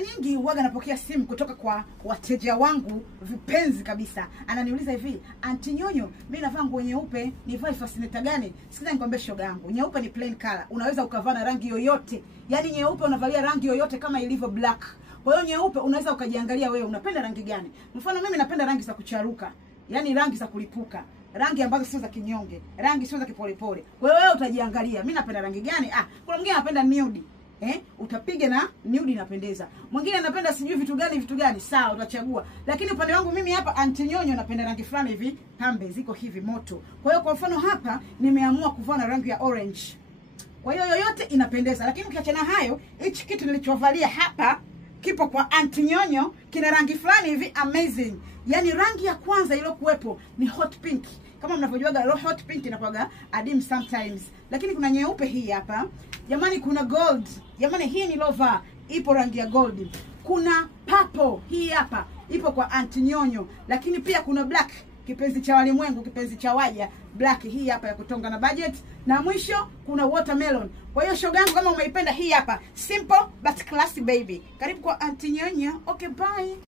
Nyingi huaga napokea simu kutoka kwa wateja wangu vipenzi kabisa. Ananiuliza hivi, Aunty Nyonyo, mimi navaa nguo nyeupe, nivae fascinator gani? Sikiza nikwambie shoga yangu, nyeupe ni plain color. Unaweza ukavaa na rangi yoyote. Yaani nyeupe unavalia rangi yoyote kama ilivyo black. Kwa hiyo nyeupe unaweza ukajiangalia wewe unapenda rangi gani. Mfano mimi napenda rangi za kucharuka. Yaani rangi za kulipuka. Rangi ambazo sio za kinyonge, rangi sio za kipolepole. Kwa hiyo wewe utajiangalia, mimi napenda rangi gani? Kuna mwingine anapenda nude. Utapiga na nude inapendeza. Mwingine anapenda sijui vitu gani, sawa utachagua. Lakini upande wangu mimi hapa Aunty Nyonyo napenda rangi fulani hivi, pambe ziko hivi moto. Kwa hiyo kwa mfano hapa nimeamua kuvaa na rangi ya orange. Kwa hiyo yoyote inapendeza. Lakini ukiachana hayo, hichi kitu nilichovalia hapa kipo kwa Aunty Nyonyo, kina rangi fulani hivi amazing. Yaani rangi ya kwanza iliyokuepo ni hot pink. Kama mnavyojuaga hot pink inakuwaga adim sometimes. Lakini kuna nyeupe hii hapa. Jamani kuna gold. Jamani hii ni lova, ipo rangi ya gold. Kuna purple hii hapa, ipo kwa Aunty Nyonyo. Lakini pia kuna black, kipenzi cha walimwengu, kipenzi cha waja, black hii hapa ya kutonga na budget. Na mwisho kuna watermelon. Kwa hiyo shoga yangu kama umeipenda hii hapa, simple but classy baby. Karibu kwa Aunty Nyonyo. Okay, bye.